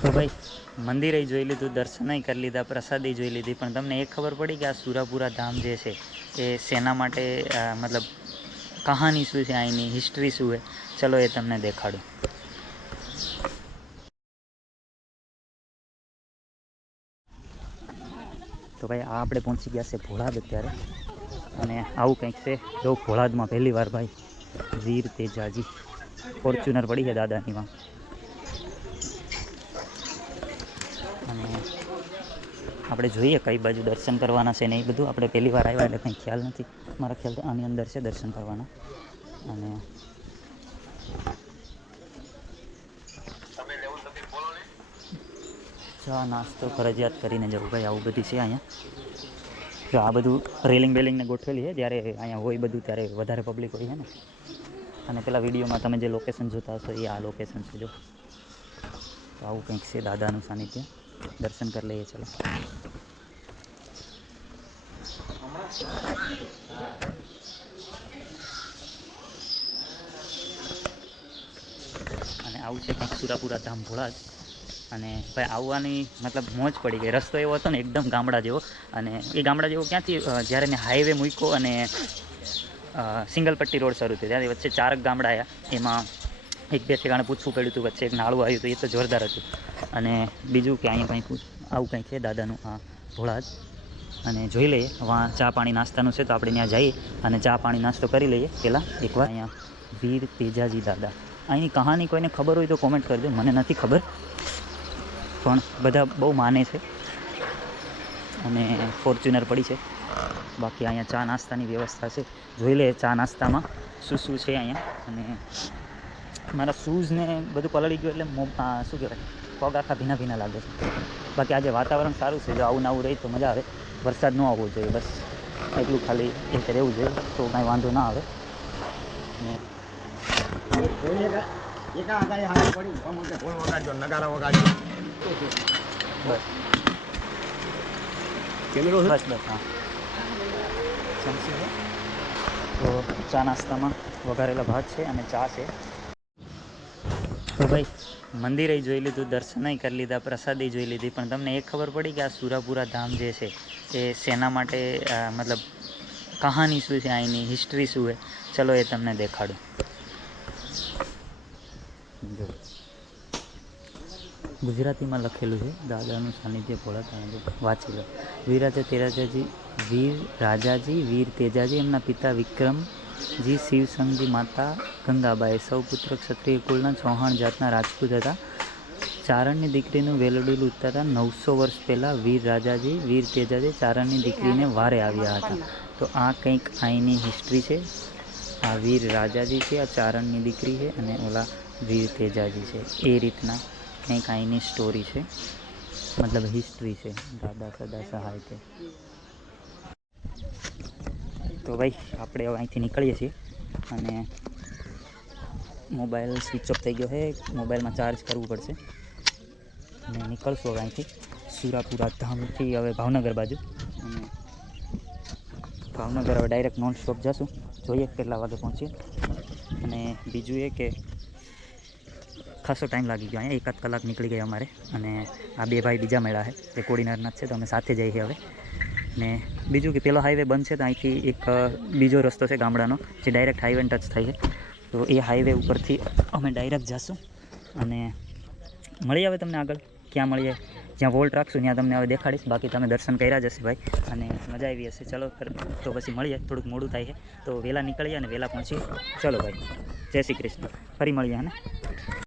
તો ભાઈ, મંદિરે જોઈ લીધું દર્શનય કરી લીધા, પ્રસાદી જોઈ લીધી, પણ તમને એ ખબર પડી કે આ સુરાપુરા ધામ જે છે, એ શેના માટે મતલબ કહાની શું છે અહીંની હિસ્ટ્રી શું છે? ચલો એ તમને દેખાડું. તો ભાઈ, આ આપણે પહોંચી ગયા છે ભોળાદ અત્યારે. અને આવું કંઈક છે, જો ભોળાદમાં પહેલી વાર ભાઈ, વીર તેજાજી ફોર્ચ્યુનર પડી છે દાદાનીમાં અને આપણે જોઈએ કઈ બાજુ દર્શન કરવાના છે ને એ બધું. આપણે પહેલી વાર આવ્યા એટલે કંઈ ખ્યાલ નથી. મારા ખ્યાલ તો આની અંદર છે દર્શન કરવાના. અને ચા, નાસ્તો, ફરજિયાત કરીને જવું. ભાઈ, આવું બધું છે અહીંયા. જો આ બધું રેલિંગ બેલિંગને ગોઠવેલી છે. જ્યારે અહીંયા હોય બધું, ત્યારે વધારે પબ્લિક હોય છે ને. અને પેલા વિડીયોમાં તમે જે લોકેશન જોતા હશો એ આ લોકેશન છે જો. તો આવું કંઈક છે દાદાનું સાનિધ્ય. દર્શન કરી લઈએ, ચલો. અને આવું છે કંઈક સુરાપુરા ધામ ભોળાજ. અને ભાઈ આવવાની મતલબ મોજ પડી ગઈ. રસ્તો એવો હતો ને, એકદમ ગામડા જેવો. અને એ ગામડા જેવો ક્યાંથી જ્યારે મેં હાઈવે મૂક્યો અને સિંગલ પટ્ટી રોડ શરૂ થયો. ત્યાંથી વચ્ચે ચારક ગામડા આવ્યા એમાં એક, બે ઠેકાણે પૂછવું પડ્યું હતું વચ્ચે એક નાળું આવ્યું હતું એ તો જોરદાર હતું. અને બીજું કે અહીંયા કંઈક આવું કંઈક છે દાદાનું? આ ભોળાજ. અને જોઈ લઈએ, વાં ચા પાણી નાસ્તાનું છે તો આપણે ત્યાં જઈએ અને ચા પાણી નાસ્તો કરી લઈએ. પહેલાં એકવાર અહીંયા વીર તેજાજી દાદા. અહીંની કહાની કોઈને ખબર હોય તો કોમેન્ટ કરજો, મને નથી ખબર. પણ બધા બહુ માને છે. અને ફોર્ચ્યુનર પડી છે. બાકી અહીંયા ચા નાસ્તાની વ્યવસ્થા છે. જોઈ લઈએ ચા નાસ્તામાં શું શું છે અહીંયા. અને મારા શૂઝ ને બધું પલળી ગયું એટલે શું કહેવાય પગ આખા ભીના ભીના લાગે છે. બાકી આજે વાતાવરણ સારું છે જો આવું ને આવું રહી તો મજા આવે. વરસાદ ન આવવો જોઈએ બસ. એટલું ખાલી એક રહેવું જોઈએ તો કાંઈ વાંધો ના આવે. બસ હા. તો ચા નાસ્તામાં વઘારેલા ભાત છે અને ચા છે. ભાઈ મંદિરે જોઈ લીધું, દર્શનય કરી લીધા, પ્રસાદી જોઈ લીધી, પણ તમને એ ખબર પડી કે આ સુરાપુરા ધામ જે છે, એ શેના માટે મતલબ કહાની શું છે અહીંની હિસ્ટ્રી શું છે? ચલો એ તમને દેખાડું. ગુજરાતીમાં લખેલું છે, દાદાનું સાનિધ્ય ભોળા વાંચી લો. વીરાજા તેરાજાજી, વીર રાજાજી, વીર તેજાજી, એમના પિતા વિક્રમજી શિવસંગજી માતા ગંગાબાઈ સૌ પુત્ર ક્ષત્રિય કુળના ચૌહાણ જાતના રાજપૂત હતા. ચારણની દીકરીનું વેલડું ઉતરતા નવસો વર્ષ પહેલાં વીર રાજાજી, વીર તેજાજી ચારણની દીકરીને વારે આવ્યા હતા. તો આ કંઈક અહીંની હિસ્ટ્રી છે. આ વીર રાજાજી છે, આ ચારણની દીકરી છે અને ઓલા વીર તેજાજી છે. એ રીતના કંઈક અહીંની સ્ટોરી છે. મતલબ હિસ્ટ્રી છે. દાદા સદા સહાય છે તો ભાઈ, આપણે હવે અહીંથી નીકળીએ છીએ અને મોબાઈલ સ્વિચ ઓફ થઈ ગયો છે. મોબાઈલમાં ચાર્જ કરવું પડશે. અને નીકળશું હવે અહીંથી સુરાપુરા ધામથી હવે ભાવનગર બાજુ. અને ભાવનગર હવે ડાયરેક્ટ નોન સ્ટોપ જશું. જોઈએ કેટલા વાગે પહોંચીએ. અને બીજું એ કે ખાસો ટાઈમ લાગી ગયો અહીંયા. એકાદ કલાક નીકળી ગઈ અમારે. અને આ બે ભાઈ બીજા મેળા છે. એ કોડીનારના છે, તો અમે સાથે જઈએ હવે. ને બીજું કે પેલો હાઈવે બંધ છે તો અહીંથી એક બીજો રસ્તો છે ગામડાનો, જે ડાયરેક્ટ હાઈવે ટચ થાય છે. તો એ હાઈવે ઉપરથી અમે ડાયરેક્ટ જઈશું અને મળી આવે તમને આગળ. ક્યાં મળીએ, જ્યાં વોલ્ટ રાખશું, ત્યાં તમને હવે દેખાડીશ. બાકી તમે દર્શન કર્યા જ હશે ભાઈ અને મજા આવી હશે. ચલો તો પછી મળીએ. થોડુંક મોડું થાય છે. તો વહેલા નીકળીએ અને વહેલા પહોંચીએ. ચલો ભાઈ, જય શ્રી કૃષ્ણ. ફરી મળીએ ને?